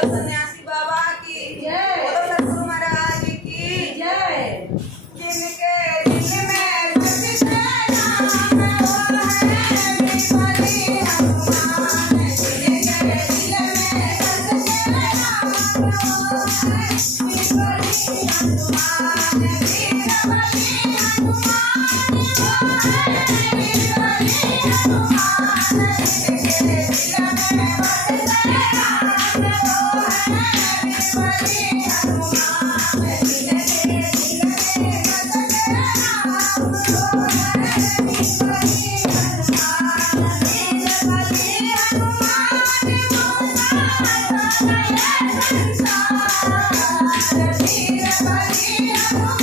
सन्यासी बाबा की जय, बोलो सतगुरु महाराज की जय। जिनके दिल में बसते राम वो है विपरी हनुमान, जिनके दिल में बसते राम वो है विपरी हनुमान, वीरबली हनुमान वो है विपरी हनुमान, जिनके दिल में बसते राम वो है विपरी हनुमान, जिनके दिल में बसते राम वो है विपरी हनुमान, वीरबली हनुमान वो है संसार, वीरबली हनुमान